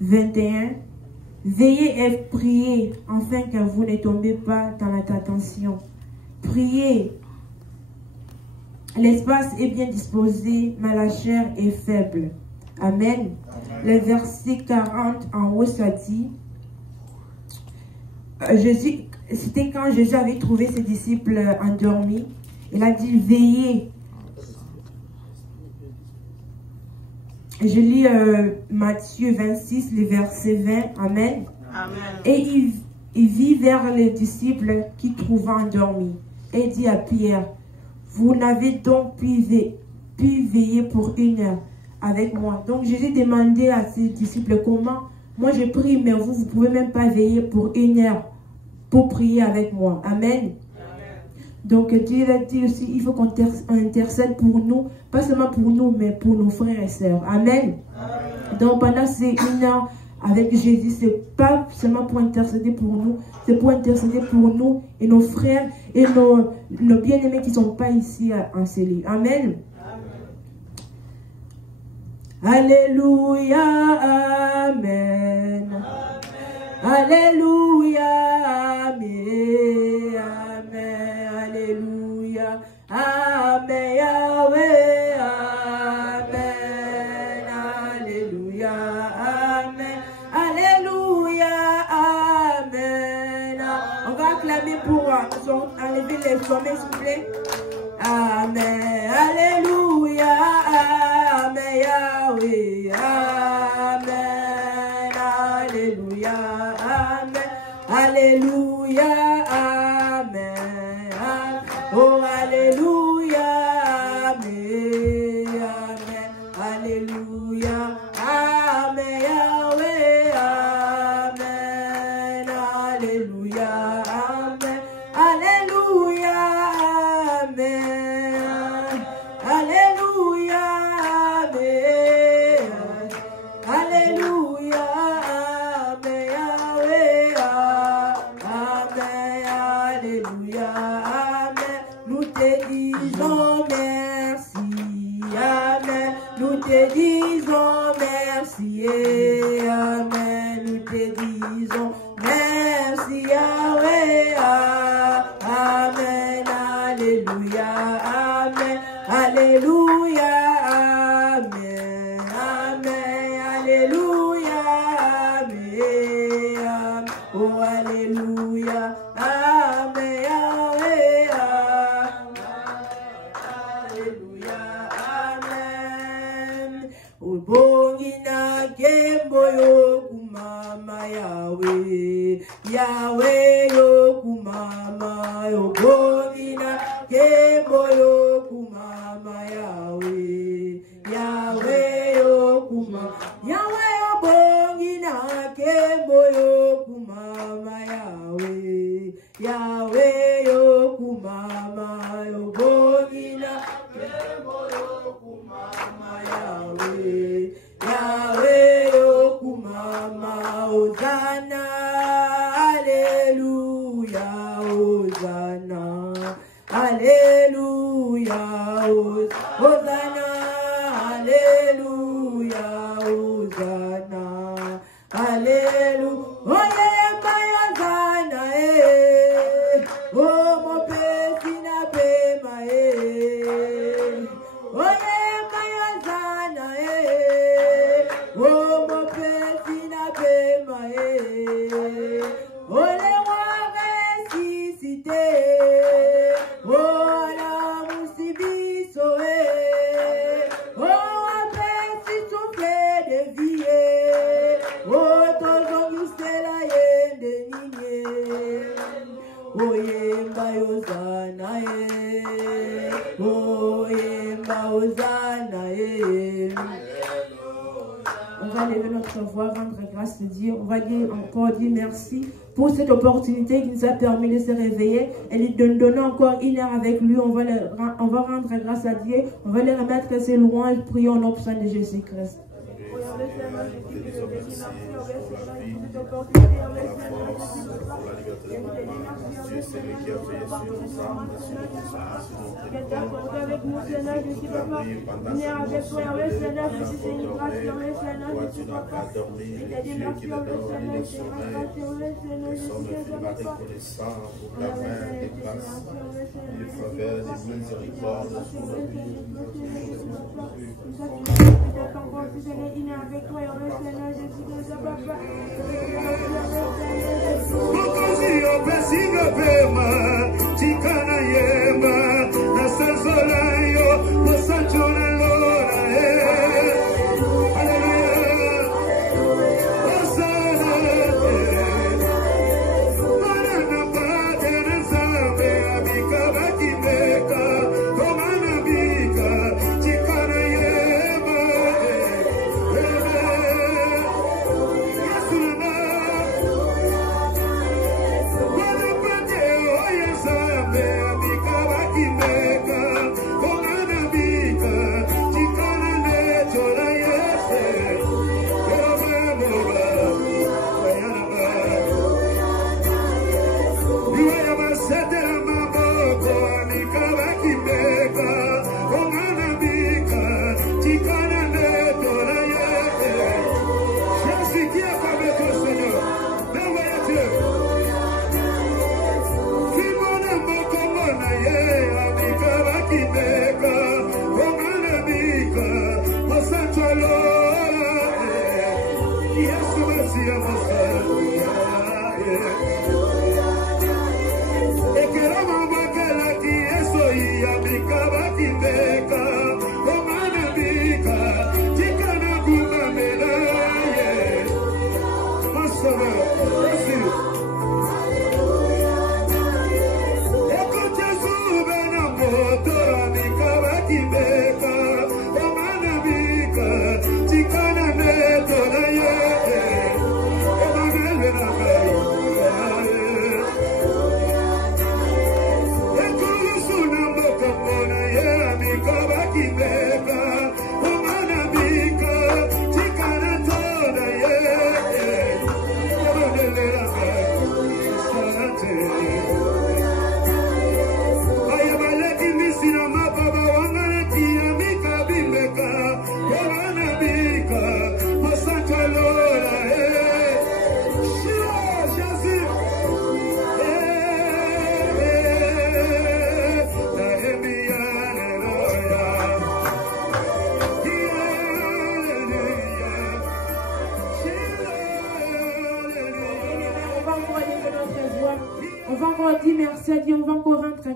21. Veillez et priez, afin que vous ne tombez pas dans la tentation. Priez. L'espace est bien disposé, mais la chair est faible. Amen. Le verset 40 en haut, ça dit, c'était quand Jésus avait trouvé ses disciples endormis. Il a dit, veillez. Je lis Matthieu 26, le verset 20. Amen. Amen. Et il vit vers les disciples qui trouvaient endormis. Et dit à Pierre, vous n'avez donc pu veiller pour 1 heure avec moi. Donc Jésus demandait à ses disciples comment, moi je prie, mais vous ne pouvez même pas veiller pour 1 heure pour prier avec moi. Amen. Donc Dieu a dit aussi, il faut qu'on intercède pour nous, pas seulement pour nous, mais pour nos frères et sœurs. Amen. Amen. Donc pendant ces 1 heure avec Jésus, c'est pas seulement pour intercéder pour nous, c'est pour intercéder pour nous et nos frères et nos bien-aimés qui ne sont pas ici en Célie. Amen. Alléluia, Amen. Alléluia, Amen. Alléluia, Amen, Yahweh, Amen, Alléluia, Amen, Alléluia, Amen. On va acclamer pour enlever les sommets, s'il vous plaît. Amen, Alléluia, Amen, Yahweh, Amen, Alléluia, Amen, Alléluia, Amen. Oh, Alléluia, Amen, Amen, Alléluia, Amen, Yahweh, Amen, Alléluia, Amen, Alléluia, Amen, Alléluia, Amen, Alléluia, Amen, Yahweh, Amen, Alléluia. Nous te disons merci, Amen. Nous te disons merci, Amen. Nous te disons merci, Yahweh, Amen. Alléluia, Amen. Alléluia, Amen. Amen. Alléluia, Amen. Oh, Alléluia, Amen. Yahweh, Ubongina kembo yokumama Yahweh, Yahweh yokumama, ubongina kembo yokumama Yahweh, Yahweh yokumama, Yahweh ubongina kembo yokumama Yahweh, Yahweh yokumama, ubongina kembo yokumama Yahweh, Yahweh yokumama, Hosanna, Alléluia, Hosanna, Alléluia, Hosanna, Alléluia, Hosanna, Alléluia, oh yeah, my Hosanna, oh mon petit n'a pas oh yeah, my Hosanna, oh mon petit n'a pas oh les rois ressuscités, oh la moussibiso, oh après si soufflé de vie, oh ton jongu c'est la yende nini, oh yemba Hosanna, oh yemba Hosanna. On va lever notre voix, rendre grâce à Dieu. On va encore dire merci pour cette opportunité qui nous a permis de se réveiller et de donner encore 1 heure avec lui. On va rendre grâce à Dieu. On va lui remettre ses louanges. Prions au nom de Jésus-Christ. remercier pour la vie, pour la force, pour la liberté de mon âme. Dieu, c'est lui qui a veillé sur nos âmes, sur nos consciences, sur nos territoires. Et toute la nuit, pendant que nous sommes dormés, toi, tu n'as pas dormi, le Dieu qui nous donne le sommeil. Nous sommes infiniment reconnaissants pour ta main de grâce, de faveur, de miséricorde sur nos vies.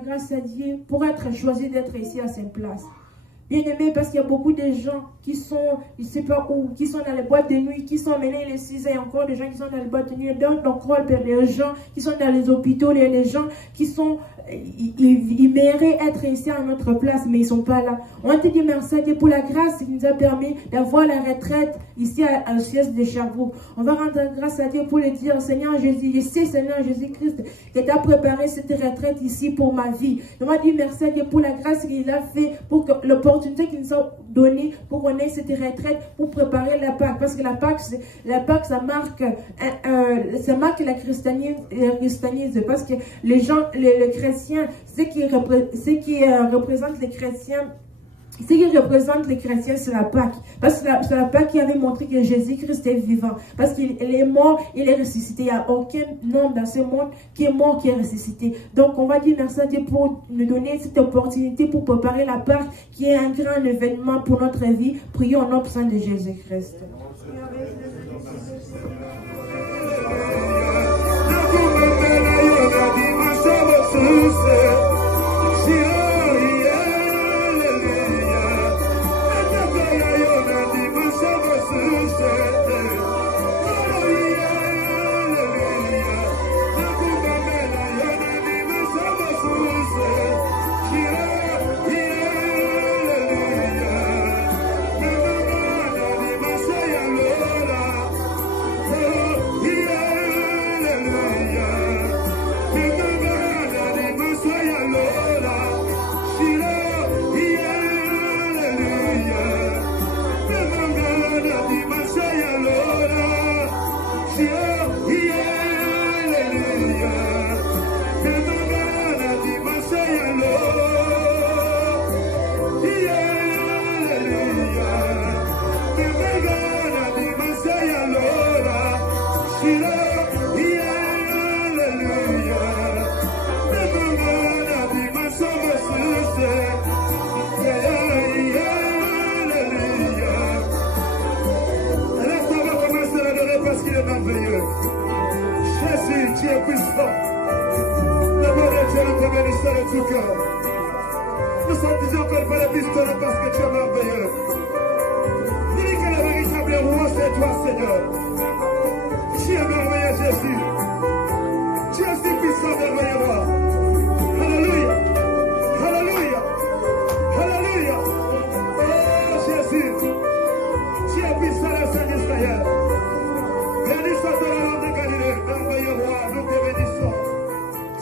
Grâce à Dieu pour être choisi d'être ici à cette place. Bien aimé, parce qu'il y a beaucoup de gens qui sont, je ne sais pas où, qui sont dans les boîtes de nuit, qui sont menés les 6 heures, encore des gens qui sont dans les boîtes de nuit, d'autres encore les gens qui sont dans les hôpitaux, les gens qui sont, ils méritent être ici à notre place, mais ils ne sont pas là. On te dit merci à Dieu pour la grâce qui nous a permis d'avoir la retraite ici au siège de Sherbrooke. On va rendre grâce à Dieu pour le dire, Seigneur Jésus, je sais, Seigneur Jésus-Christ, que tu as préparé cette retraite ici pour ma vie. On va dire merci à Dieu pour la grâce qu'il a fait, pour que l'opportunité qu'il nous a donnée pour qu'on ait cette retraite, pour préparer la Pâque. Parce que la Pâque, ça marque la christianisme. Parce que les gens, les chrétiens, ce qui représente les chrétiens, ce qui représente les chrétiens, c'est la Pâque. Parce que c'est la Pâque qui avait montré que Jésus-Christ est vivant. Parce qu'il est mort, il est ressuscité. Il n'y a aucun homme dans ce monde qui est mort, qui est ressuscité. Donc, on va dire merci à Dieu pour nous donner cette opportunité pour préparer la Pâque, qui est un grand événement pour notre vie. Prions en nom puissant de Jésus-Christ. Lola. Jésus, tu es puissant. Le bon de Dieu, nous te bénissons de tout cœur. Nous sommes toujours encore pour les pistolets parce que tu es merveilleux. Dis que la véritable roi, c'est toi, Seigneur. Tu es merveilleux, Jésus. Tu es si puissant, merveilleux roi. Alléluia. Alléluia. Alléluia. Oh, Jésus. Tu es puissant, le Saint d'Israël. Béni soit ton nom de Galilée, merveilleux roi, nous te bénissons.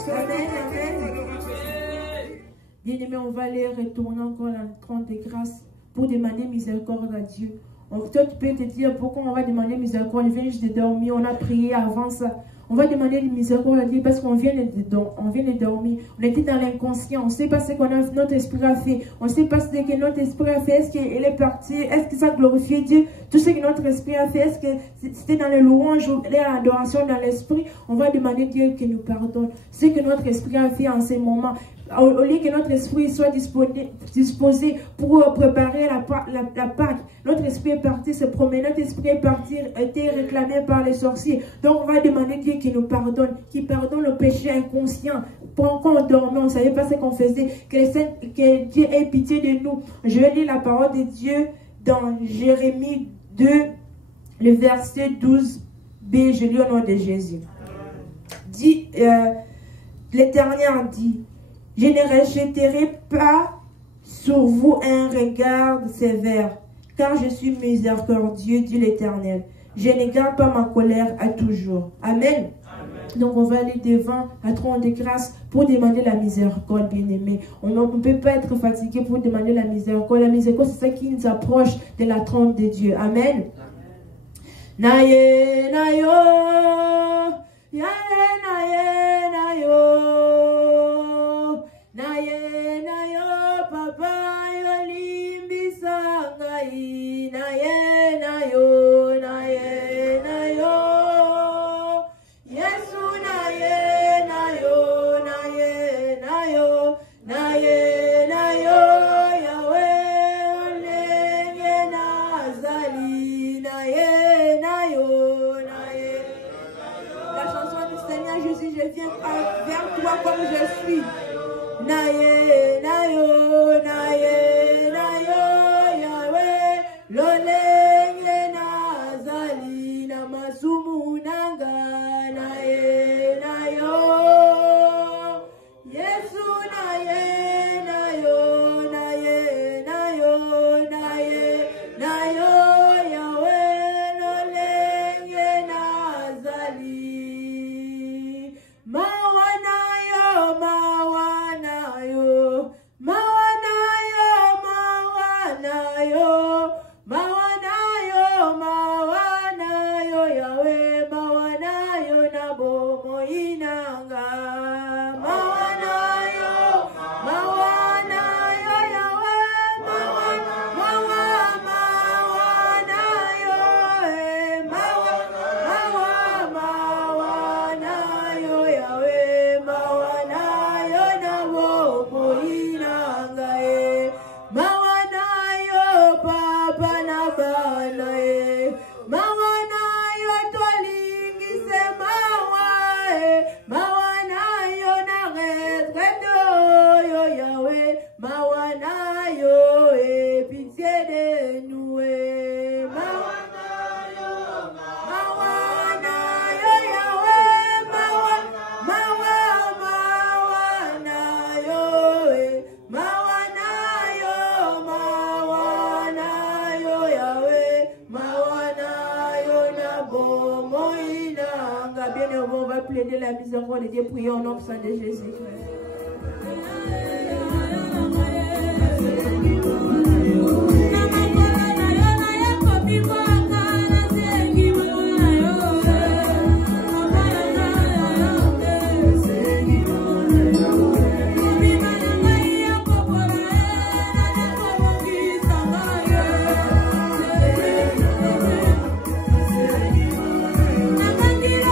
Amen, amen. Bien-aimés, on va aller retourner encore dans le trône de grâce pour demander miséricorde à Dieu. Toi, tu peux te dire pourquoi on va demander miséricorde. On vient juste de dormir, on a prié avant ça. On va demander miséricorde à Dieu parce qu'on vient de dormir. On était dans l'inconscient. On ne sait pas ce que notre esprit a fait. On ne sait pas ce que notre esprit a fait. Est-ce qu'il est parti? Est-ce que ça glorifiait Dieu? Tout ce que notre esprit a fait, est-ce que c'était dans le louange ou l'adoration dans l'esprit? On va demander à Dieu qu'il nous pardonne. Ce que notre esprit a fait en ces moments. Au lieu que notre esprit soit disposé pour préparer la Pâque, notre esprit est parti se promener, notre esprit est parti, été réclamé par les sorciers. Donc on va demander à Dieu qu'il nous pardonne, qu'il pardonne le péché inconscient. Quand on dormait, on ne savait pas ce qu'on faisait, que Dieu ait pitié de nous. Je lis la parole de Dieu dans Jérémie 2, le verset 12b, je lis au nom de Jésus. L'Éternel dit: je ne rejetterai pas sur vous un regard sévère, car je suis miséricordieux, dit l'Éternel. Je ne garde pas ma colère à toujours. Amen. Amen. Donc on va aller devant la trône de grâce pour demander la miséricorde, bien-aimé. On ne peut pas être fatigué pour demander la miséricorde. La miséricorde, c'est ça qui nous approche de la trône de Dieu. Amen. Naye, nayo, yale, naye, nayo. Naye, nayo, papa, yo limbisa ngai. Naye, nayo, naye, nayo. Yesu, naye, nayo, naye, nayo. Naye, nayo, Yahweh, olenge nazali. Naye, nayo, naye. La chanson du Seigneur Jésus, je viens vers toi comme je suis. Naye, nayo, naye, nayo, Yahweh, lolenge nazali na masumu nanga. Naye, nayo, Yesu, naye, nayo, naye, nayo, naye, nayo, Yahweh, lolenge nazali. Mawanayo, mawanayo, mawanayo, mawanayo, mawanayo, Yahweh, mawanayo na bomo inanga. Mawanayo, mawanayo, Yahweh, mawanayo, mawanayo, Yahweh, mawanayo na bomo inanga. Mawanayo, papa na bana, mawanayo twalingise mawa, mawanayo na retreto yo Yahweh, mawanayo pitié de nous. Mawanayo, mawanayo, Yahweh, mawanayo, mawanayo, Yahweh, mawanayo na bomo inanga. Bien, on va plaider la miséricorde de Dieu, prier au nom de Jésus. Nakangira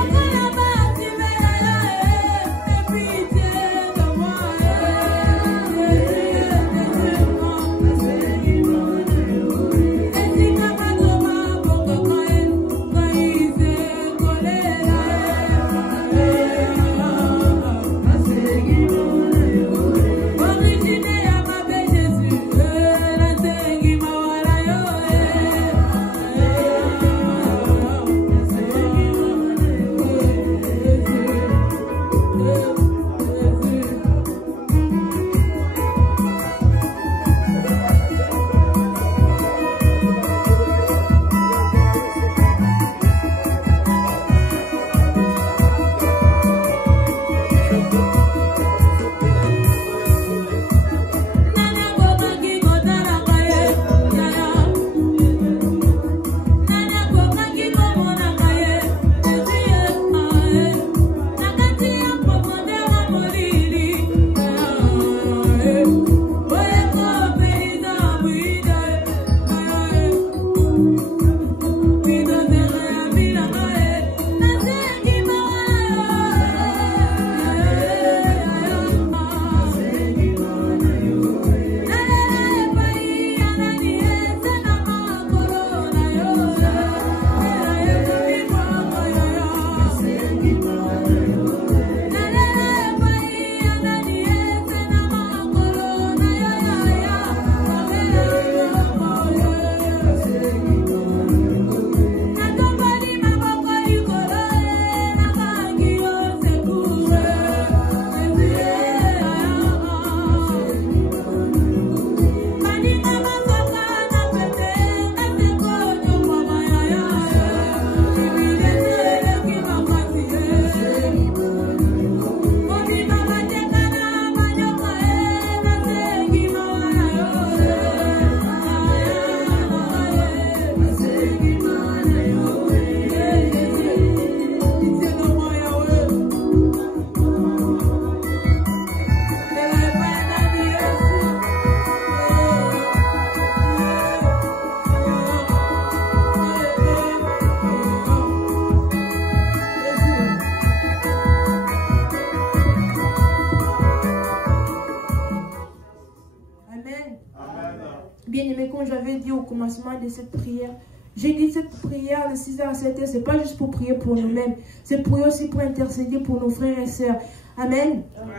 dit au commencement de cette prière, j'ai dit cette prière de 6h à 7h, c'est pas juste pour prier pour nous-mêmes, c'est prier aussi pour intercéder pour nos frères et sœurs. Amen. Amen.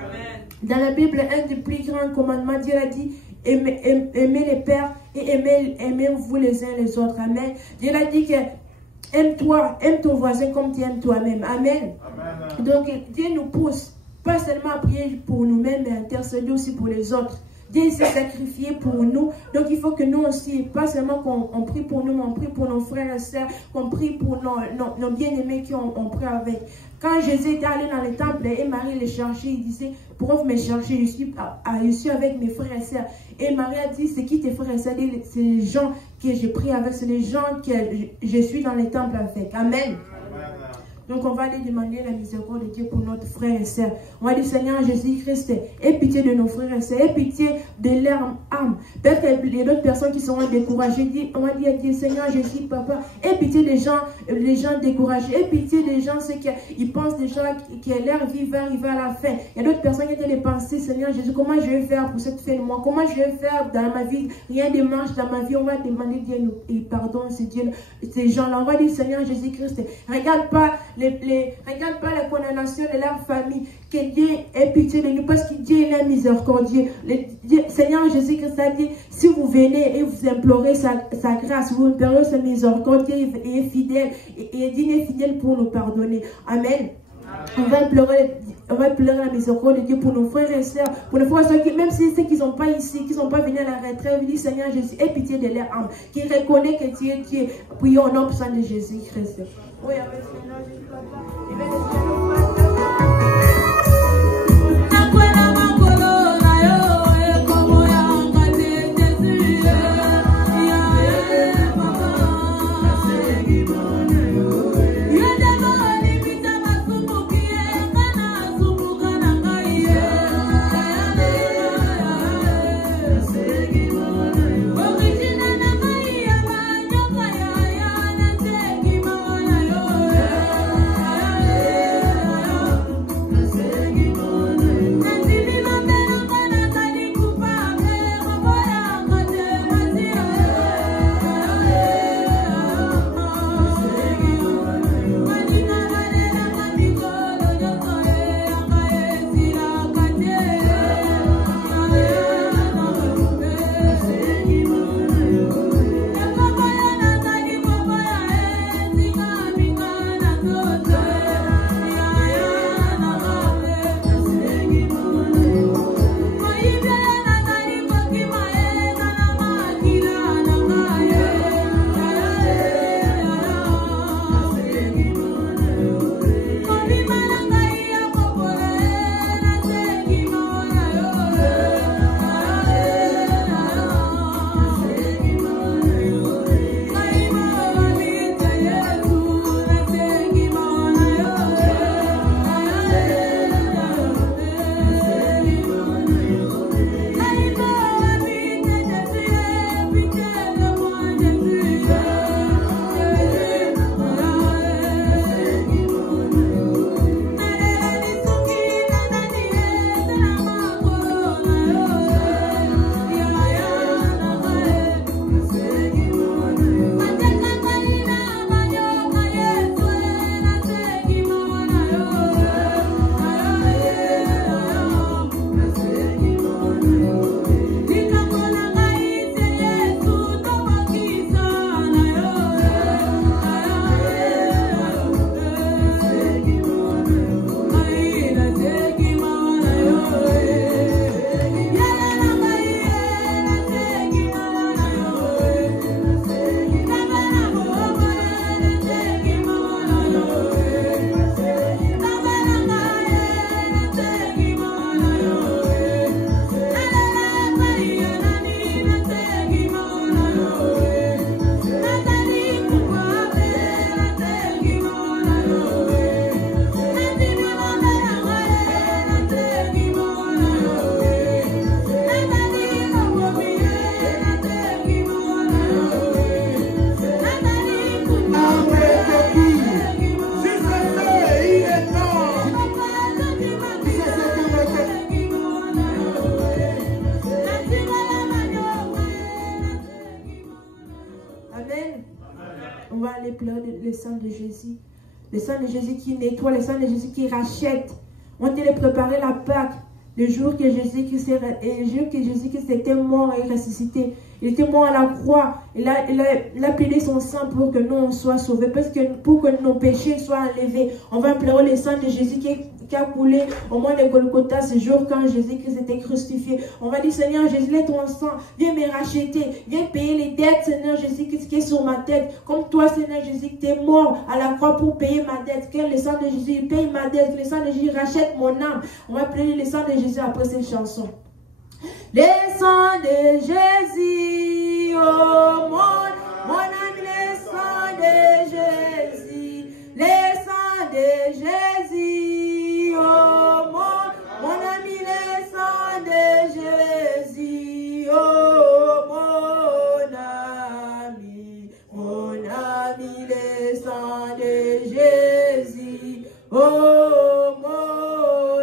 Dans la Bible, un des plus grands commandements, Dieu a dit, aimez les pères et aimez-vous les uns les autres. Amen. Dieu a dit que aime-toi, aime ton voisin comme tu aimes toi-même. Amen. Amen. Donc Dieu nous pousse, pas seulement à prier pour nous-mêmes, mais à intercéder aussi pour les autres. Dieu s'est sacrifié pour nous. Donc il faut que nous aussi, pas seulement qu'on prie pour nous, mais on prie pour nos frères et sœurs, qu'on prie pour nos bien-aimés qui ont pris avec. Quand Jésus était allé dans le temple et Marie les cherchait, il disait, pourquoi vous me cherchez? Je suis avec mes frères et sœurs. Et Marie a dit, c'est qui tes frères et sœurs? C'est les gens que j'ai pris avec, c'est les gens que je suis dans le temple avec. Amen. Donc on va aller demander la miséricorde de Dieu pour notre frère et sœur. On va dire, Seigneur Jésus-Christ, aie pitié de nos frères et sœurs, aie pitié de leur âme. Peut-être qu'il y a d'autres personnes qui seront découragées. On va dire à Dieu, Seigneur Jésus, Papa, aie pitié des gens découragés, aie pitié des gens, ceux qui pensent déjà que leur vie va arriver à la fin. Il y a d'autres personnes qui ont des pensées, Seigneur Jésus, comment je vais faire pour cette fin de mois? Comment je vais faire dans ma vie? Rien ne marche dans ma vie. On va demander Dieu et pardon, ces gens-là. On va dire, Seigneur Jésus-Christ, regarde pas la condamnation de leur famille, que Dieu ait pitié de nous, parce que Dieu est miséricordieux. Seigneur Jésus-Christ a dit, si vous venez et vous implorez sa grâce, vous implorez sa miséricorde, Dieu est fidèle et digne et fidèle pour nous pardonner. Amen. On va pleurer la miséricorde de Dieu pour nos frères et sœurs, pour nos frères et sœurs qui, même si ceux qui ne sont pas ici, qui ne sont pas venus à la retraite, ils disent, Seigneur Jésus, aie pitié de leur âme, qui reconnaît que tu es Dieu. Prions au nom puissant de Jésus-Christ. Oui, avec Seigneur Jésus, Le sang de Jésus qui nettoie, le sang de Jésus qui rachète. On t'a préparé la Pâque, le jour que Jésus-Christ était mort et ressuscité. Il était mort à la croix. Il a plaidé son sang pour que nous on soit sauvés. Parce que pour que nos péchés soient enlevés, on va pleurer le sang de Jésus qui a coulé au mont de Golgotha ce jour quand Jésus-Christ était crucifié. On va dire, Seigneur Jésus, laisse ton sang, viens me racheter, viens payer les dettes, Seigneur Jésus-Christ qui est sur ma tête. Comme toi, Seigneur Jésus, qui es mort à la croix pour payer ma dette. Que le sang de Jésus paye ma dette, que le sang de Jésus rachète mon âme. On va pleurer le sang de Jésus après cette chanson. Le sang de Jésus, oh mon ami, le sang de Jésus, le sang de Jésus, oh mon ami, le sang de Jésus, oh mon ami, le sang de Jésus, oh mon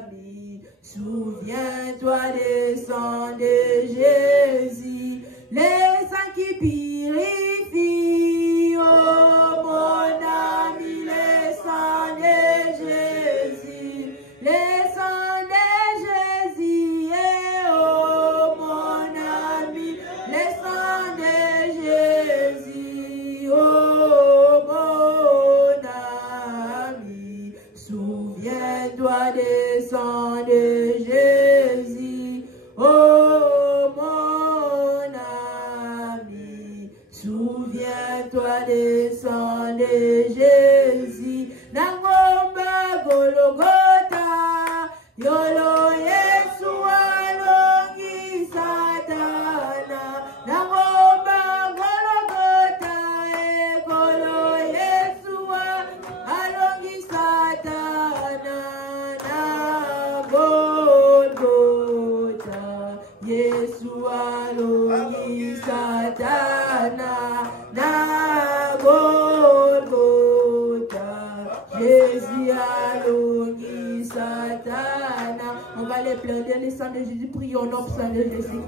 ami, souviens-toi du sang de Jésus, le sang qui purifie, oh mon ami, le sang de Jésus, le sang de Jésus, oh mon ami, le sang de Jésus, oh mon ami, souviens-toi du sang de Jésus, oh mon ami, souviens-toi du sang de Jésus. Nangomba Golgotha, yolo Yesu alongi Satana. Nangomba Golgotha, golo Yesu alongi Satana. Na Golgotha, Yesu alongi Satana. Na Golgotha, Jésus alongi Satana. On va les pleurer le sang de Jésus. Prions au nom du sang de Jésus.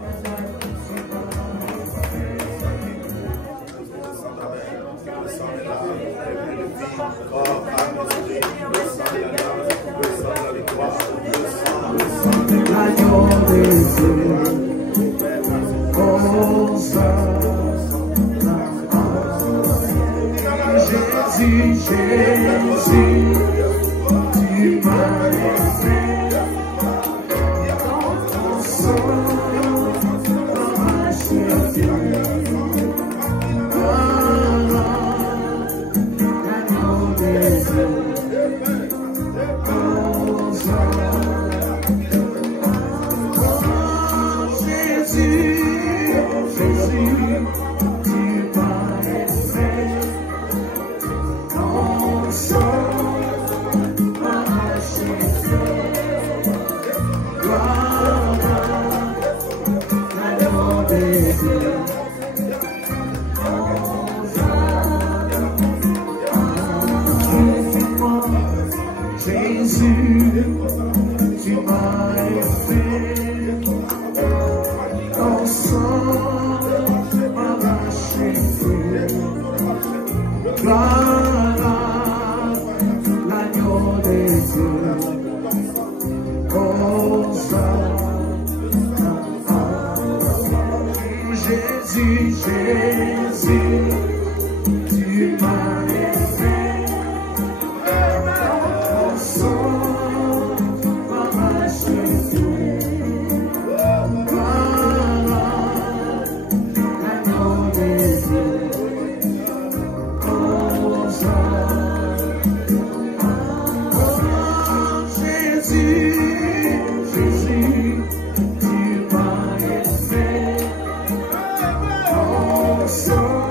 Jésus, Jésus, tu m'as fait ton sang, m'a racheté. L'agneau des eaux, ton sang. Jésus, Jésus, tu m'as fait ton sang, m'a racheté. Voilà l'agneau des eaux. Jésus, tu m'as fait ton sang, m'a racheté. Voilà l'agneau des Dieu, comme ça. Jésus, Jésus, tu m'as fait ton sang, m'a racheté. Voilà l'agneau des Dieu, comme ça. Jésus, Jésus, tu m'as fait ton sang,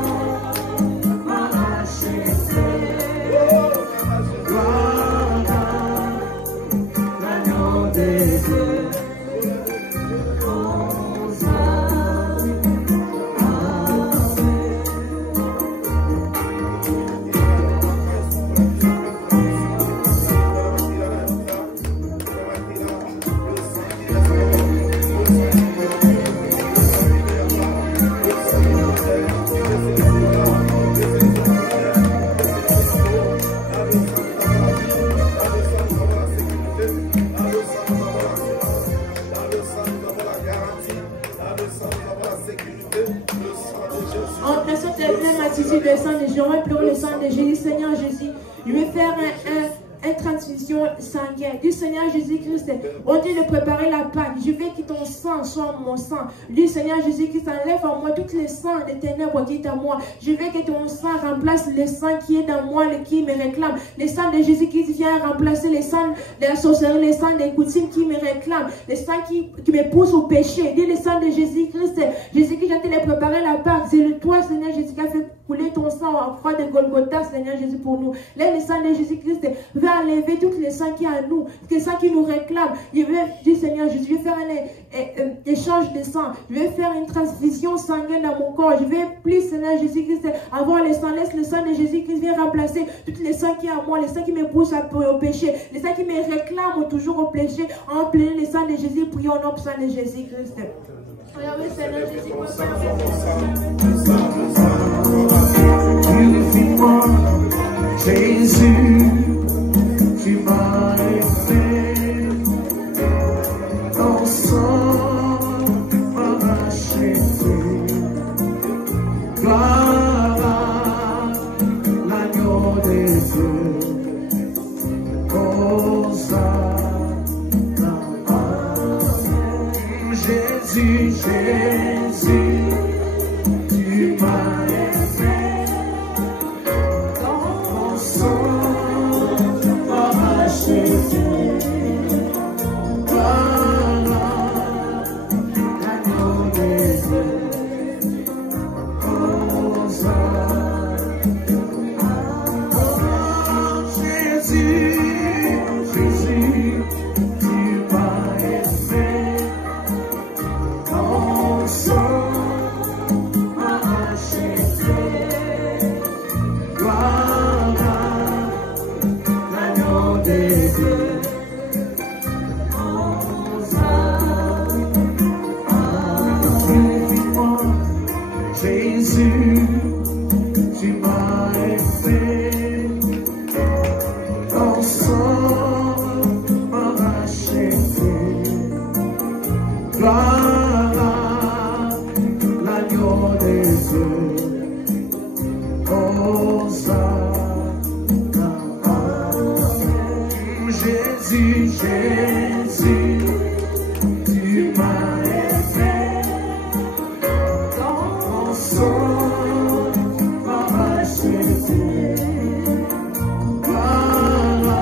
j'aimerais pleurer le sang de Jésus. Seigneur Jésus, je vais faire une transfusion sanguine. Du Seigneur Jésus-Christ, on dit de préparer la Pâque. Je veux que ton sang soit mon sang. Du Seigneur Jésus-Christ, enlève en moi toutes les sangs des ténèbres qui est en moi. Je veux que ton sang remplace le sang qui est dans moi, qui me réclame. Le sang de Jésus-Christ vient remplacer le sang de la sorcellerie, le sang des coutumes qui me réclament, le sang qui me pousse au péché. Dis le sang de Jésus-Christ. Jésus-Christ, j'ai de préparer la Pâque. C'est le toi, Seigneur Jésus, qui a fait couler ton sang en croix de Golgotha, Seigneur Jésus, pour nous. Là, le sang de Jésus-Christ va enlever toutes les sangs qui a en nous, les sangs qui nous réclament. Je vais dire, Seigneur Jésus, je vais faire un échange de sang. Je vais faire une transfusion sanguine dans mon corps. Je vais plus, Seigneur Jésus-Christ, avoir le sang. Laisse le sang de Jésus-Christ vient remplacer toutes les sangs qui a en moi, les sangs qui me poussent au péché, les sangs qui me réclament toujours au péché. En plein le sang de Jésus, prions au nom du sang de Jésus-Christ. Seigneur Jésus, purifie-moi, Jésus, tu m'as aimé, ton sang m'a racheté, gloire à l'agneau des dieux, Jésus, Jésus, tu m'as aimé, ton sang m'a racheté, voilà l'agneau des dieux, Jésus, Jésus, tu m'as aimé. Jésus, tu m'as aimé, ton sang m'a racheté, gloire à l'agneau des dieux, Hosanna. Jésus, Jésus, tu m'as aimé, ton sang m'a racheté, voilà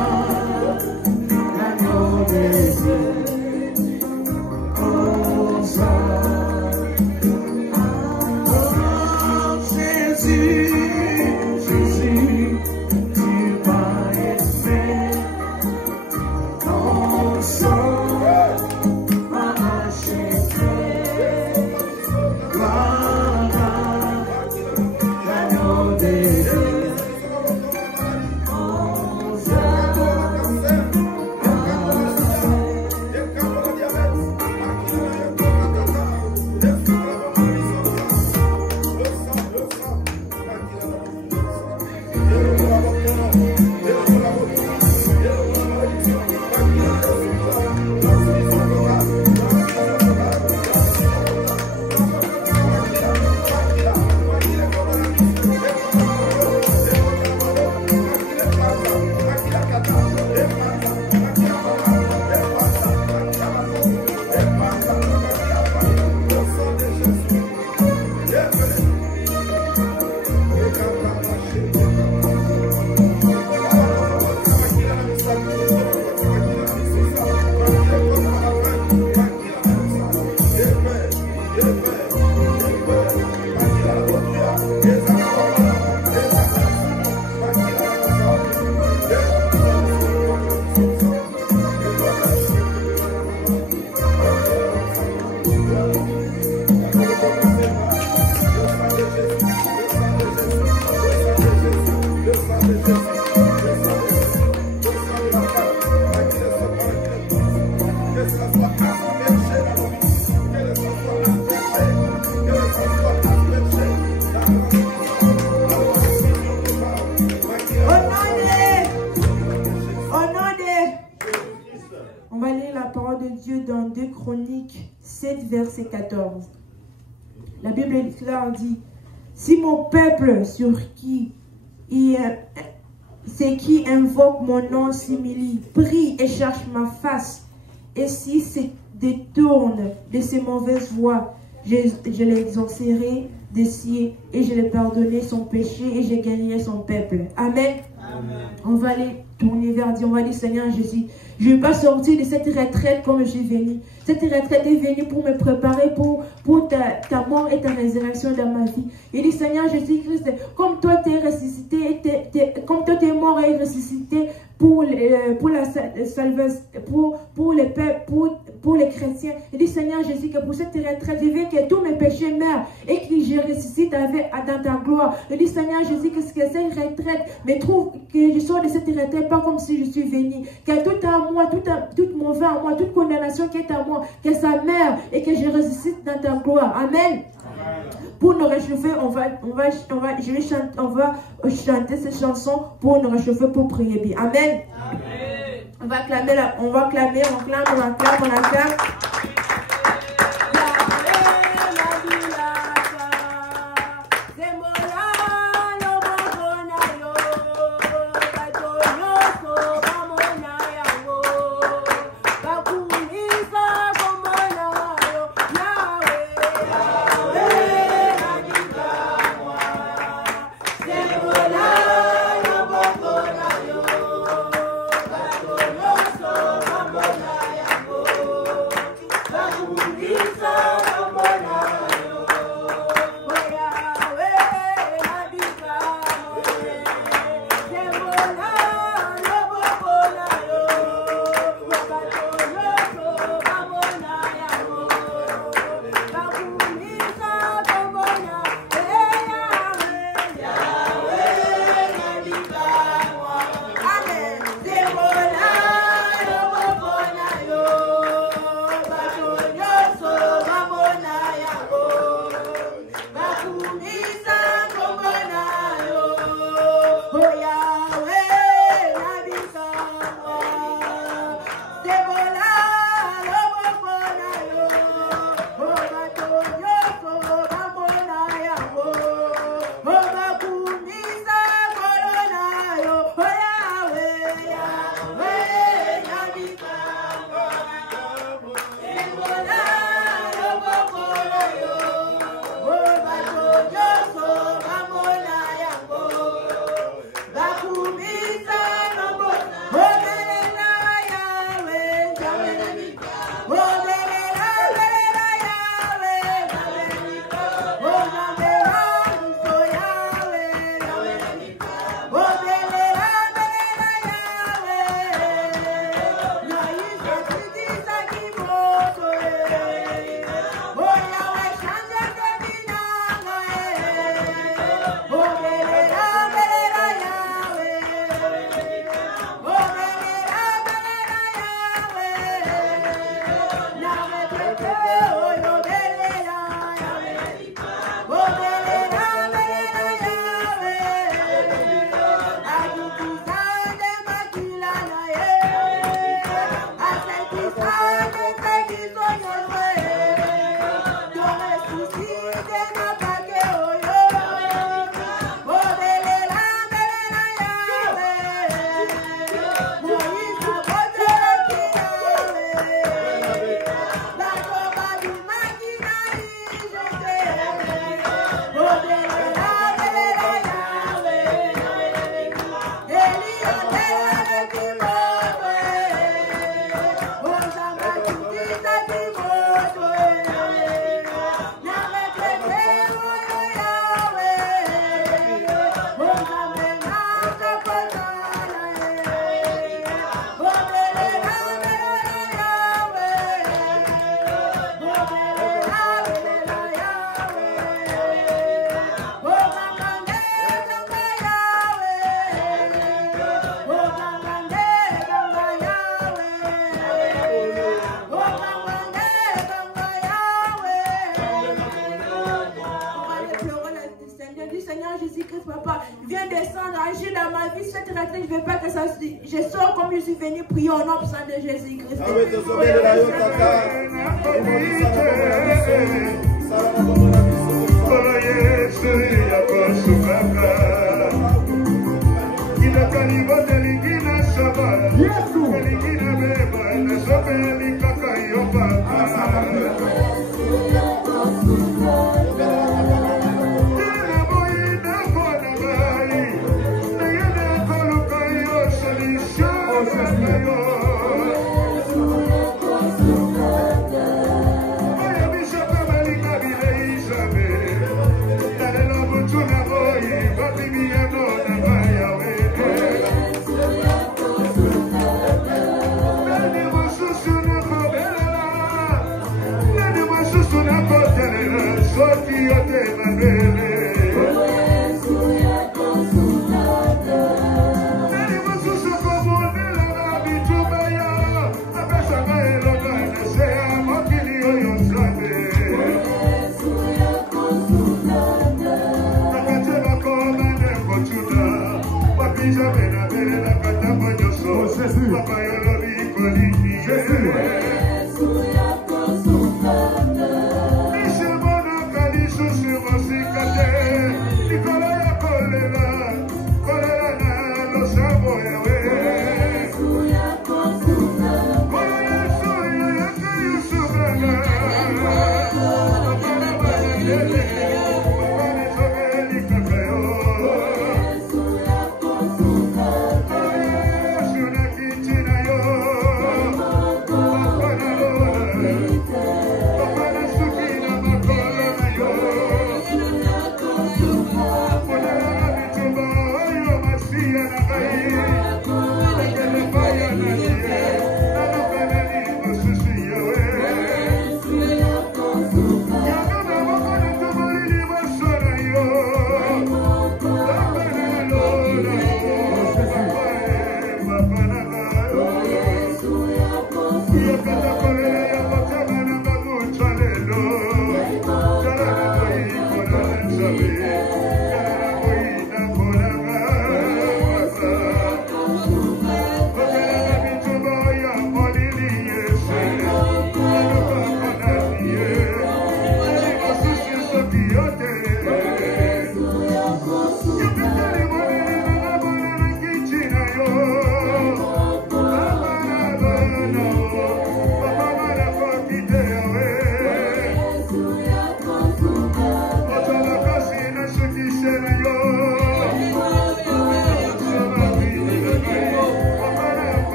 l'agneau des dieux, Hosanna. Jésus, Jésus, tu m'as aimé, ton sang m'a racheté, gloire à l'agneau des dieux, On va lire la parole de Dieu dans 2 Chroniques 7, verset 14. La Bible dit, si mon peuple sur qui C'est qui invoque mon nom s'humilie, prie et cherche ma face. Et s'il se détourne de ses mauvaises voies, je l'exaucerai des cieux et je lui pardonnerai son péché et je guérirai son peuple. Amen. Amen. On va aller tourner vers Dieu, on va dire Seigneur Jésus, je ne vais pas sortir de cette retraite comme je suis venu. Cette retraite est venue pour me préparer pour ta mort et ta résurrection dans ma vie. Il dit Seigneur Jésus-Christ, comme toi tu es ressuscité, comme toi tu es mort et ressuscité pour la salvation, pour les peuples, pour les chrétiens. Il dit Seigneur Jésus que pour cette retraite, je veux que tous mes péchés meurent et que je ressuscite dans ta gloire. Il dit Seigneur Jésus que cette retraite me trouve que je sors de cette retraite pas comme si je suis venu. Que tout à moi, tout mauvais à moi, toute condamnation qui est à moi, que ça meurt et que je ressuscite dans ta gloire. Amen. Pour nous réchauffer, on va chanter cette chanson pour nous réchauffer, pour prier bien. Amen. Amen. On va clamer, on clame. Je sors comme je suis venu prier au nom de Jésus-Christ.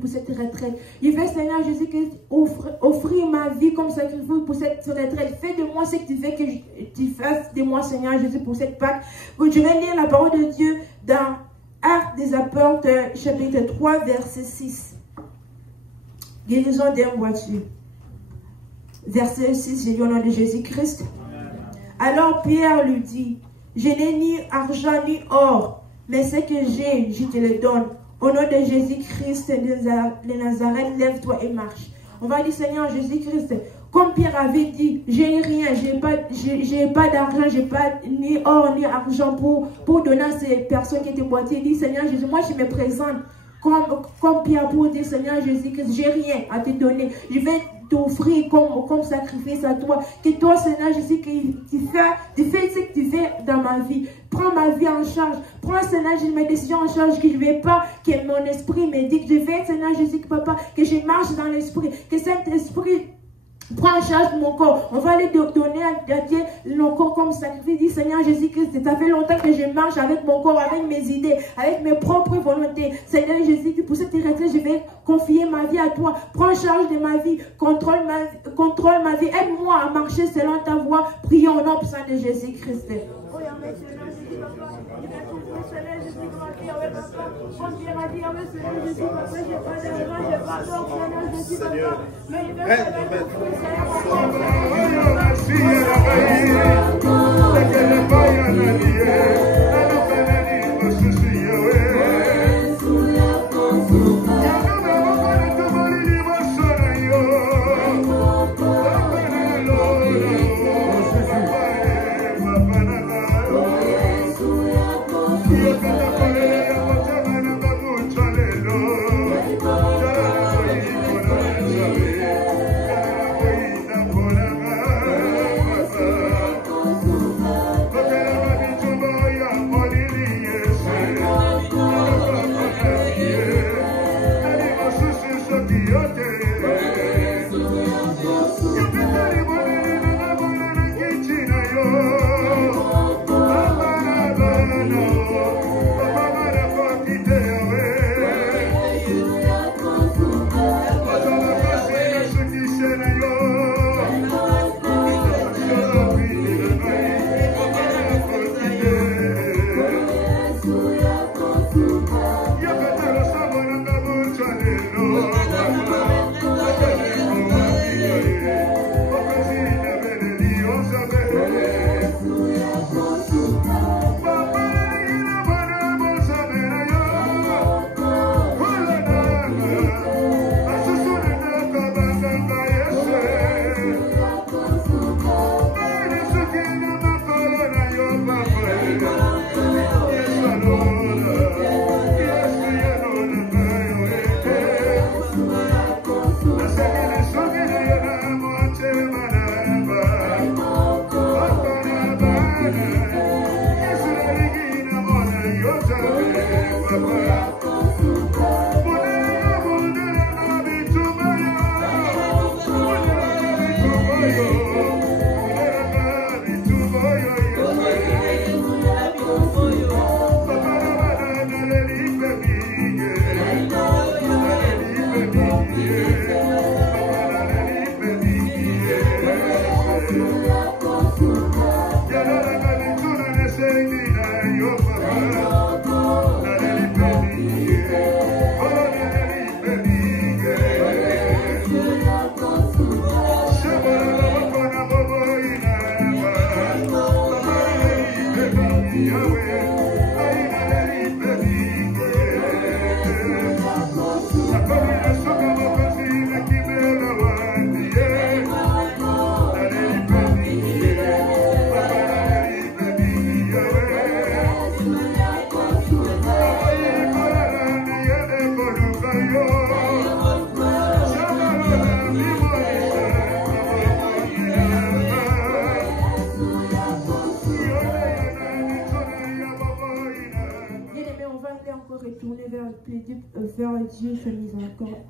Pour cette retraite. Je vais, Seigneur Jésus, offrir ma vie comme sacrifice pour cette retraite. Fais de moi ce que tu veux que tu fasses de moi, Seigneur Jésus, pour cette Pâque. Je vais lire la parole de Dieu dans Actes des Apôtres, chapitre 3, verset 6. Guérison d'un boiteux. Verset 6, j'ai lu au nom de Jésus-Christ. Alors Pierre lui dit, je n'ai ni argent ni or, mais ce que j'ai, je te le donne. Au nom de Jésus-Christ de Nazareth, lève-toi et marche. On va dire, Seigneur Jésus-Christ, comme Pierre avait dit, j'ai rien, j'ai pas d'argent, j'ai pas ni or ni argent pour donner à ces personnes qui étaient boitées. Il dit, Seigneur Jésus, moi je me présente comme Pierre pour dire, Seigneur Jésus-Christ, j'ai rien à te donner. Je vais t'offrir comme sacrifice à toi. Que toi, Seigneur Jésus, tu fais ce que tu fais dans ma vie. Prends ma vie en charge. Prends, Seigneur Jésus, mes décisions en charge. Que je ne vais pas, que mon esprit me dit que je vais, Seigneur Jésus, Papa, que je marche dans l'esprit. Que cet esprit prends en charge mon corps. On va aller donner à Dieu nos corps comme sacrifice. Dis, Seigneur Jésus-Christ, ça fait longtemps que je marche avec mon corps, avec mes idées, avec mes propres volontés. Seigneur Jésus-Christ, pour cette retraite, je vais confier ma vie à toi. Prends charge de ma vie. Contrôle ma vie. Aide-moi à marcher selon ta voie. Prions au nom puissant de Jésus-Christ.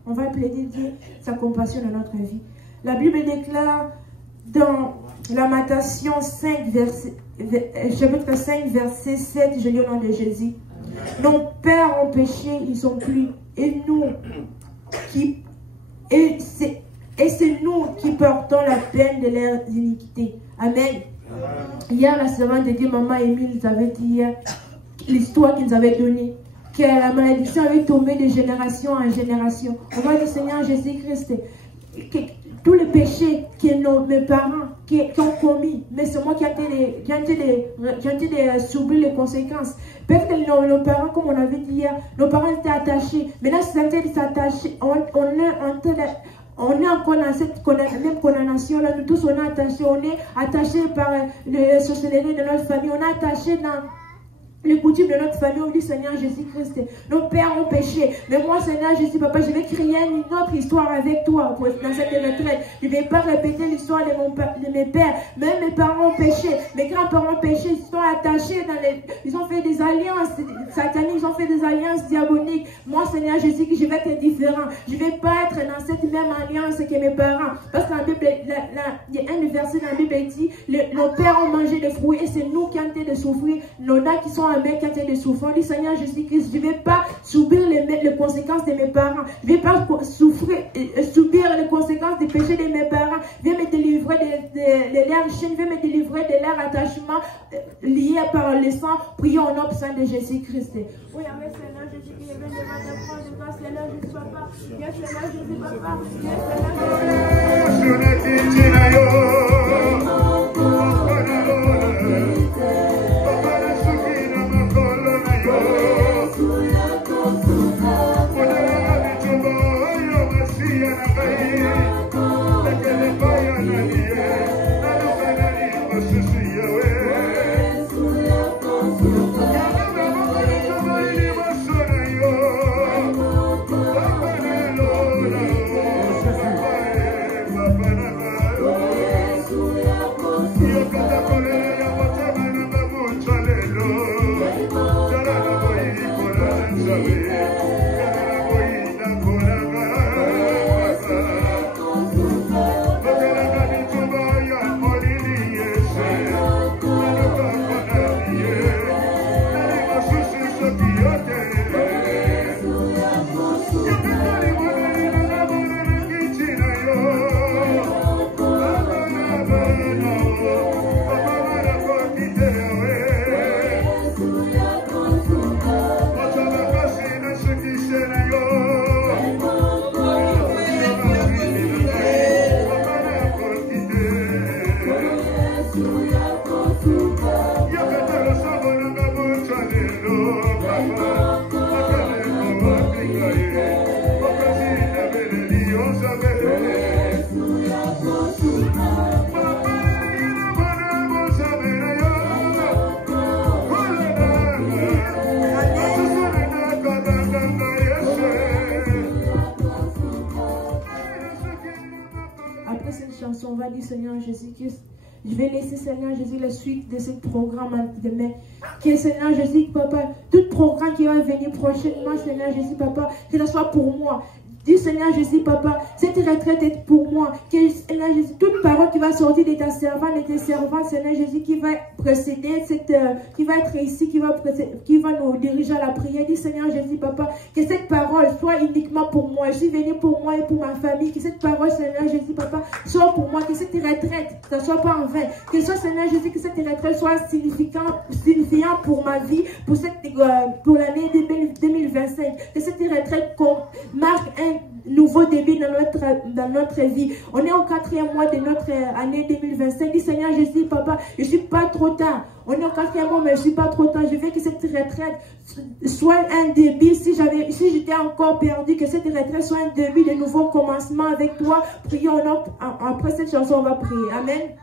On va plaider Dieu, sa compassion dans notre vie. La Bible déclare dans Lamentation 5, chapitre 5, verset 7, je lis au nom de Jésus. Nos pères ont péché, ils sont plus, et c'est nous qui portons la peine de leurs iniquités. Amen. Hier, la servante de Dieu, Maman Émile, nous avait dit hier l'histoire qu'il nous avait donnée. Que la malédiction avait tombé de génération en génération. On va dire, Seigneur Jésus-Christ, tous les péchés que mes parents qui ont commis, mais c'est moi qui ai subir les conséquences. Peut-être que nos parents, comme on avait dit hier, nos parents étaient attachés. Maintenant, si ils étaient attachés, on est encore dans cette même condamnation-là. Nous tous, on est attachés par les sorcelleries de notre famille. On est attachés dans les coutumes de notre famille. On dit Seigneur Jésus-Christ, nos pères ont péché. Mais moi, Seigneur Jésus, papa, je vais créer une autre histoire avec toi dans cette retraite. Je ne vais pas répéter l'histoire de mes pères. Même mes parents ont péché. Mes grands-parents ont péché. Ils sont attachés ils ont fait des alliances sataniques. Ils ont fait des alliances diaboliques. Moi, Seigneur Jésus, je vais être différent. Je ne vais pas être dans cette même alliance que mes parents. Parce que dans la Bible, il y a un verset dans la Bible qui dit nos pères ont mangé des fruits et c'est nous qui avons été de souffrir. Nos dents qui sont avec qui de souffrance, dit Seigneur Jésus-Christ, je ne vais pas subir les conséquences de mes parents. Je ne vais pas subir les conséquences des péchés de mes parents. Viens me délivrer de leur chaîne, viens me délivrer de leur attachement lié par le sang. Prions au nom saint de Jésus-Christ. Oui, Amen, Seigneur Jésus-Christ, je viens de grâce, Seigneur Jésus, Papa. Viens, Seigneur Jésus, Papa. Viens, Seigneur On va dire Seigneur Jésus-Christ, je vais laisser Seigneur Jésus la suite de ce programme demain. Que Seigneur Jésus, Papa, tout programme qui va venir prochainement, Seigneur Jésus, Papa, que ce soit pour moi. Dis Seigneur Jésus, Papa, cette retraite est pour moi. Que Seigneur Jésus, toute parole qui va sortir de ta servante, de tes servantes, Seigneur Jésus, qui va précéder, qui va être ici, qui va nous diriger à la prière. Dis Seigneur Jésus, Papa, que cette parole soit uniquement pour moi. Je suis venu pour moi et pour ma famille. Que cette parole, Seigneur Jésus, Papa, soit pour moi. Que cette retraite ne soit pas en vain. Que soit, Seigneur Jésus, que cette retraite soit signifiante pour ma vie, pour l'année 2025. Que cette retraite marque un nouveau début dans notre vie. On est au 4e mois de notre année 2025. Dis Seigneur Jésus, Papa, je ne suis pas trop tard. On est au 4e mois, mais je ne suis pas trop tard. Je veux que cette retraite soit un début. Si j'étais encore perdu, que cette retraite soit un début de nouveau commencement avec toi. Prions. Après cette chanson, on va prier. Amen.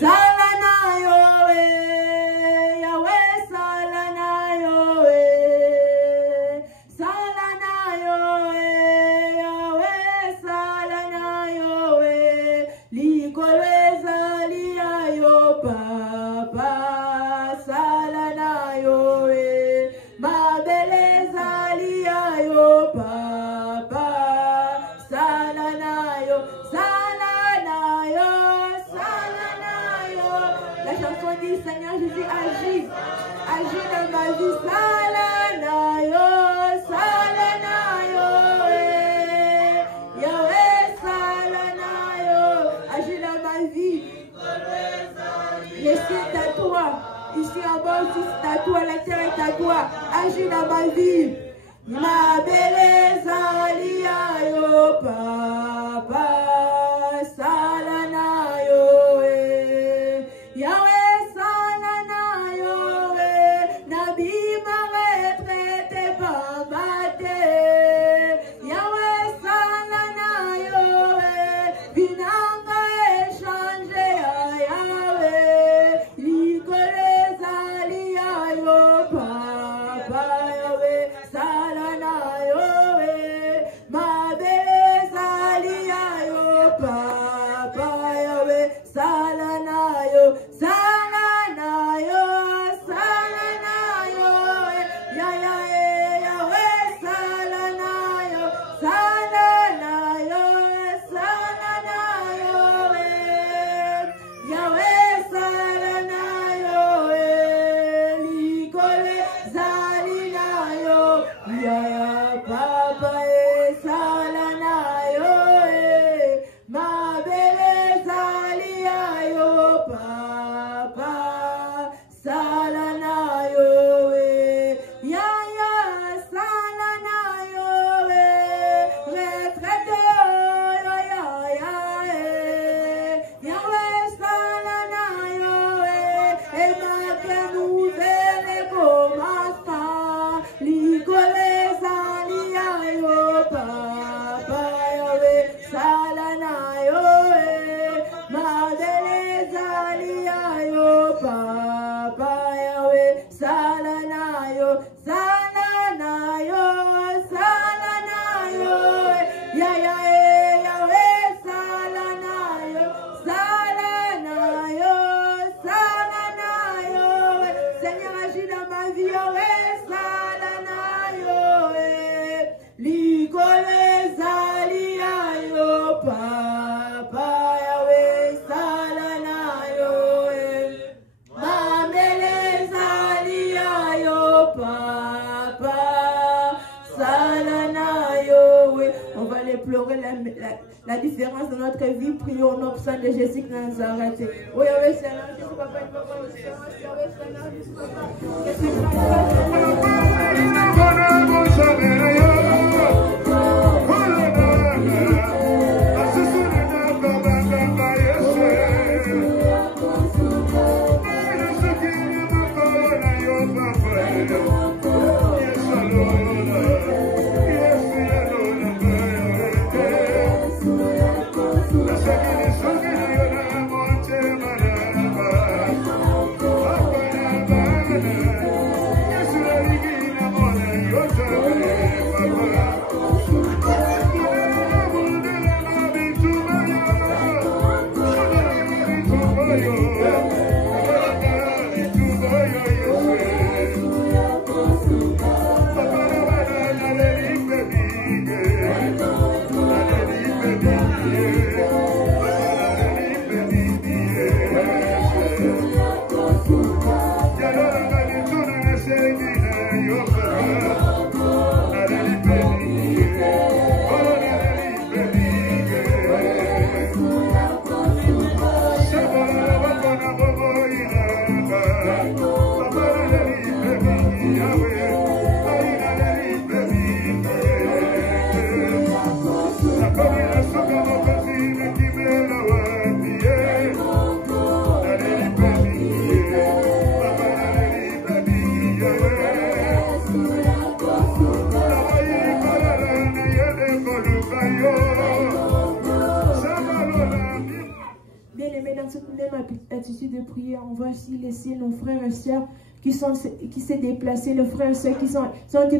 Salana Yahweh, Yahweh Salana Yahweh, Salana Yahweh, Yahweh Salana Yahweh, Likoleza Liayo Papa Salana Yahweh, Mabeleza Liayo Papa Salana Yo, Salana Yo, Salana Yo. La chanson dit Seigneur Jésus, agis dans ma vie. Salana Yo, Salana Yo, Yahweh Salana Yo, agis dans ma vie. Le ciel est à toi, ici en bas aussi c'est à toi, la terre est à toi, agis dans ma vie. Ma beleza liayo papa. salanayo, salanayo, salanayo, ya ya Yahweh, salanayo, salanayo, salanayo, Yahweh, salanayo, likole zalinayo, ya ya Papa, salanayo, mabele zaliayo, Papa, salanayo, ya ya salanayo, retraite, ya ya Yahweh, salanayo, et ma nouvelle commence, l'icole zaliayo, Papa, Yahweh, salanayo, madele zaliayo, Papa, Yahweh, salanayo, salanayo, salanayo, ya ya Yahweh, salanayo, salanayo, salanayo, Seigneur agis dans ma vie, Yahweh, salanayo, l'icole zaliayo, Papa, Yahweh, salanayo, mamele zaliayo, Papa, salanayo. On va les pleurer la différence de notre vie. Prions au nom puissant de Jésus de Nazareth. Oui, Yahweh, Seigneur, Jésus, Papa, une bonne différence. Yahweh, Seigneur, Jésus, Papa. Bien-aimés, dans cette même attitude de prière, on va aussi laisser nos frères et sœurs qui s'est déplacé, les frères et sœurs qui sont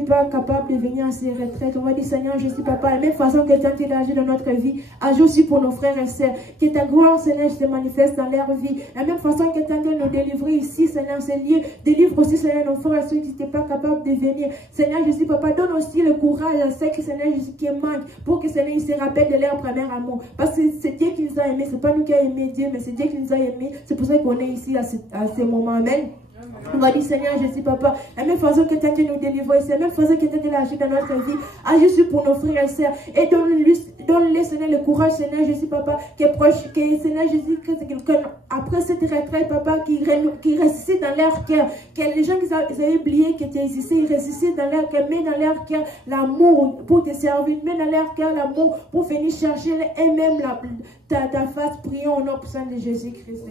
pas capables de venir à ces retraites. On va dire, Seigneur Jésus, Papa, de la même façon que tu as agi dans notre vie, agis aussi pour nos frères et sœurs. Que ta gloire, Seigneur, se manifeste dans leur vie. De la même façon que tu as nous délivrer ici, Seigneur, Seigneur, délivre aussi, Seigneur, nos frères et sœurs qui n'étaient pas capables de venir. Seigneur Jésus, Papa, donne aussi le courage à ceux qui, Seigneur Jésus, qui manquent, pour que, Seigneur, ils se rappellent de leur premier amour. Parce que c'est Dieu qui nous a aimés, c'est pas nous qui avons aimé Dieu, mais c'est Dieu qui nous a aimés. C'est pour ça qu'on est ici à ce moment. Amen. On va dire, Seigneur Jésus, Papa, la même façon que tu as nous délivrer, c'est la même façon que tu as agi dans notre vie, agis pour nos frères et sœurs, et donne-les, Seigneur, le courage, Seigneur Jésus, Papa, que Seigneur Jésus, après cette retraite, Papa, qui ressuscite dans leur cœur, que les gens qui avaient oublié que tu existais, ils ressuscitent dans leur cœur, mets dans leur cœur l'amour pour te servir, mets dans leur cœur l'amour pour venir chercher eux-mêmes ta face. Prions au nom puissant de Jésus-Christ.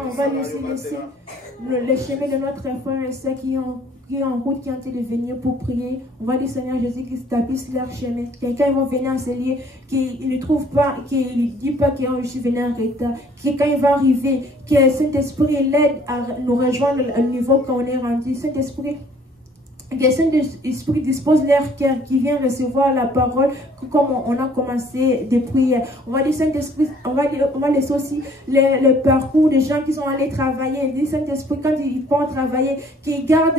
On va laisser les chemins de notre frère et ceux qui ont en route, qui ont été de venir pour prier. On va dire Seigneur Jésus qui établisse leur chemin. Quelqu'un va venir à ce lieu, qui ne trouve pas, qui ne dit pas que je suis venu en retard. Quand il va arriver, que Saint-Esprit l'aide à nous rejoindre au niveau qu'on est rendu. Saint-Esprit, que Saint-Esprit dispose leur cœur qui vient recevoir la parole comme on a commencé des prières. On va dire Saint-Esprit, on va laisser aussi le parcours des gens qui sont allés travailler. Dit Saint-Esprit, quand ils vont travailler, qu'ils gardent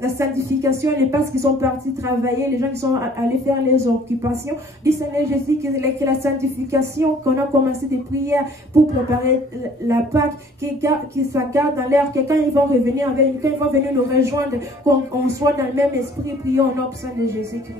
la sanctification, les passes qui sont partis travailler, les gens qui sont allés faire les occupations. Dit Seigneur Jésus que la sanctification qu'on a commencé des prières pour préparer la Pâque, qui ça garde dans l'air, que quand ils vont revenir avec, quand ils vont venir nous rejoindre, qu'on soit dans le même esprit, prions au nom de Jésus-Christ.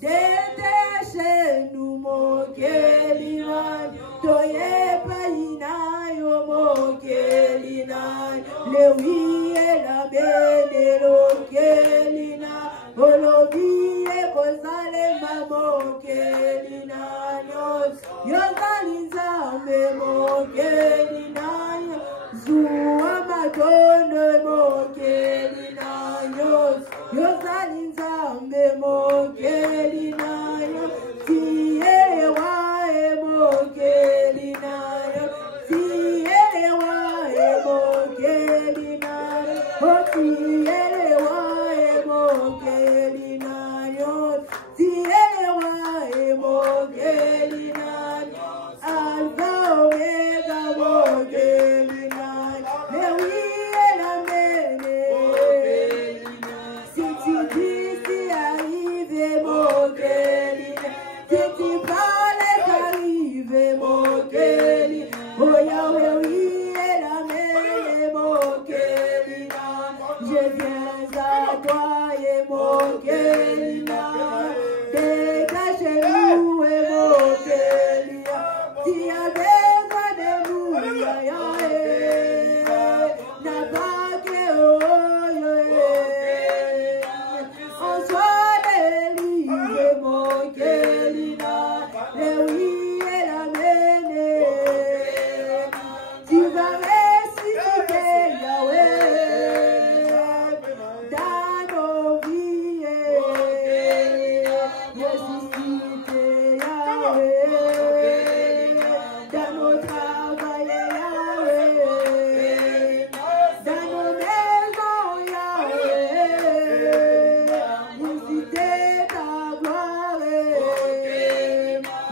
Détachez-nous. Yozalinzambe mokeli nayo Zuwa matondo mokeli nayo Yozalinzambe mokeli nayo Tiye wae mokeli nayo Tiye wae mokeli nayo Tiye wae mokeli nayo Tiye wae mokeli nayo Alpha Omega mokeli nayo Lewi elamene Si tu dis si arrive mokeli Si tu parles qu'arrive mokeli Oh Yahweh oui elamene mokeli Je viens à toi et mokeli Dégagez-nous et mokeli Si y a besoin de nous n'a pas que on soit délivré mokeli et oui elle a mené Tu vas ressusciter Yahweh dans nos vies ressusciter Yahweh dans nos travail Yahweh dans nos maisons Yahweh ressusciter ta gloire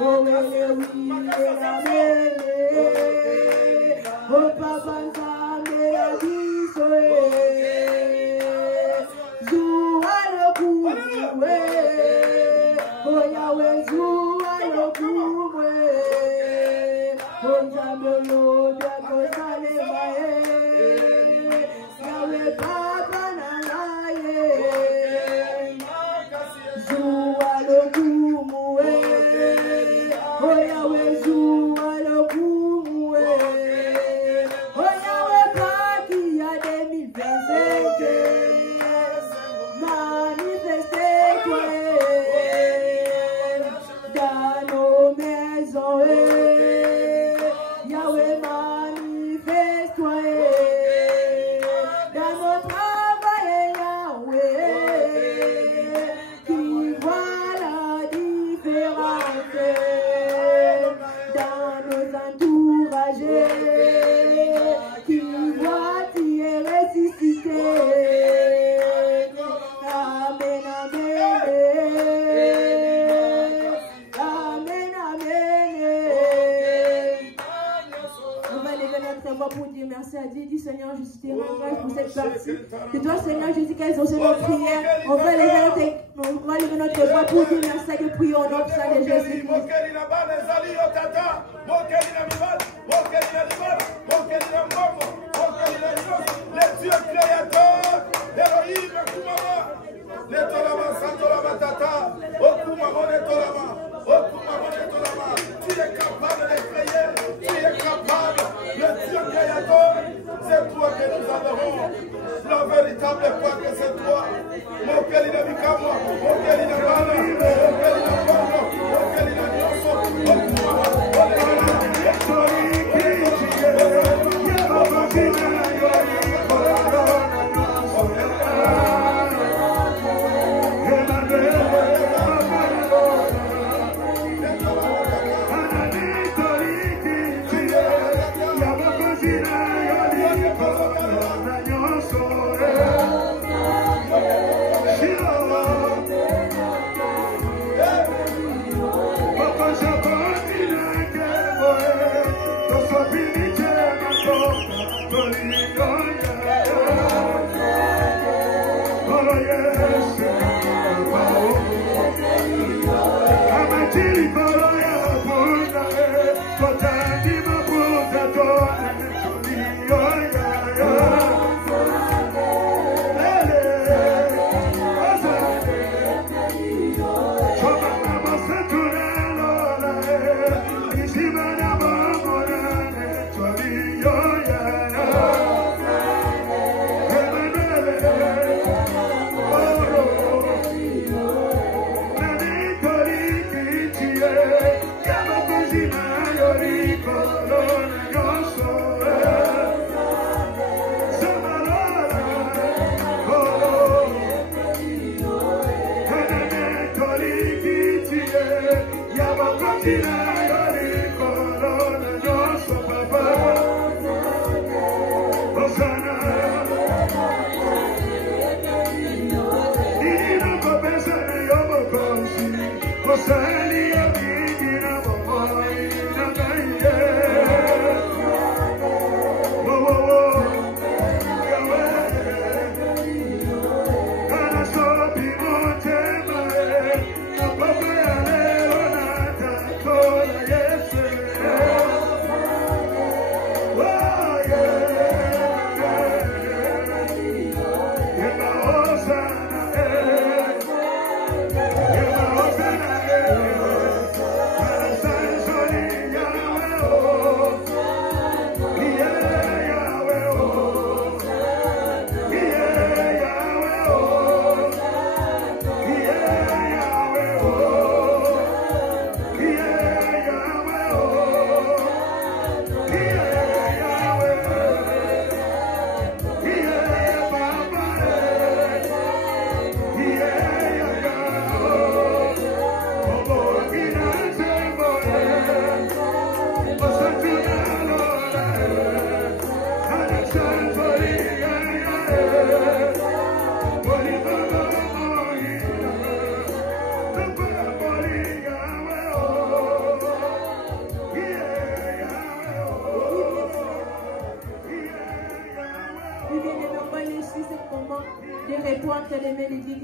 oh oui elle a mené oh papa Nzambe la biso Zua le kumwe oh Yahweh Zua le kumwe oh Nzambe l'odeur que ça les Yahweh papa nalaye Zua le kumwe oh Yahweh Zua le kumwe oh Yahweh parti à 2025 manifestez-toi dans nos maisons Yahweh manifeste-toi dans nos travail Yahweh qui voit la différence dans nos entourages qui voit qui est ressuscité Amen, amen, amen, amen. On va lever notre voix pour dire merci à Dieu. Dis Seigneur Jésus, te rends grâce pour cette partie. C'est toi Seigneur Jésus qui a exaucé nos prières. On va lever notre voix pour dire merci à Dieu. Prions au nom de Jésus-Christ. Le Dieu créateur, Elohim, Kumama, Netolama, Santolama, Tata, Okumama, Netolama, Okumama, Netolama. Tu es capable de créer, tu es capable, le Dieu créateur, c'est toi que nous adorons. La véritable foi que c'est toi. Mon Père, il a mis qu'à moi, mon Père, il a parlé, mon Père, il a parlé, mon Père, il a mis ensemble, Okumama,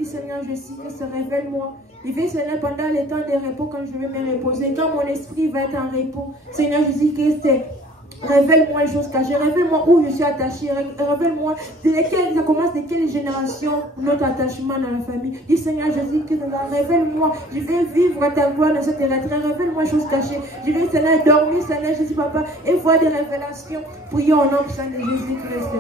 Seigneur, je signe, se révèle-moi. Il fait Seigneur pendant les temps de repos quand je vais me reposer. Quand mon esprit va être en repos, Seigneur Jésus Christ, révèle-moi les choses cachées. Révèle-moi où je suis attaché. Révèle-moi ça commence de quelle génération notre attachement dans la famille. Dis Seigneur Jésus Christ, révèle-moi. Je vais vivre ta gloire dans cette retraite. Révèle-moi les choses cachées. Je vais Seigneur dormir, Seigneur Jésus Papa, et voir des révélations. Prions au nom de Jésus Christ.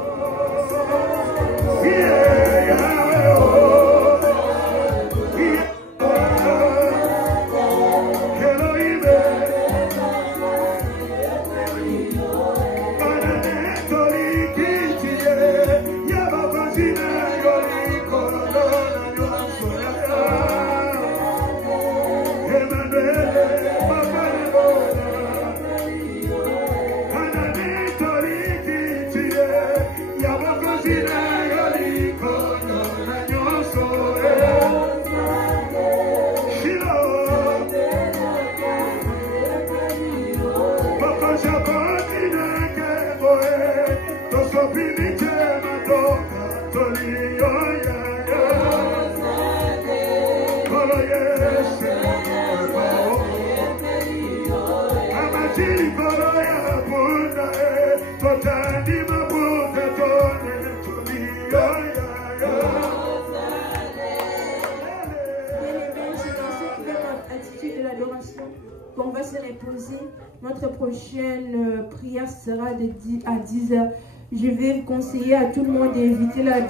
On va se reposer. Notre prochaine prière sera à 10h. Je vais vous conseiller à tout le monde d'éviter la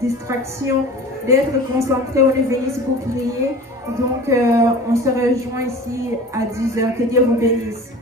distraction, d'être concentré. On est venu ici pour prier. Donc, on se rejoint ici à 10h. Que Dieu vous bénisse.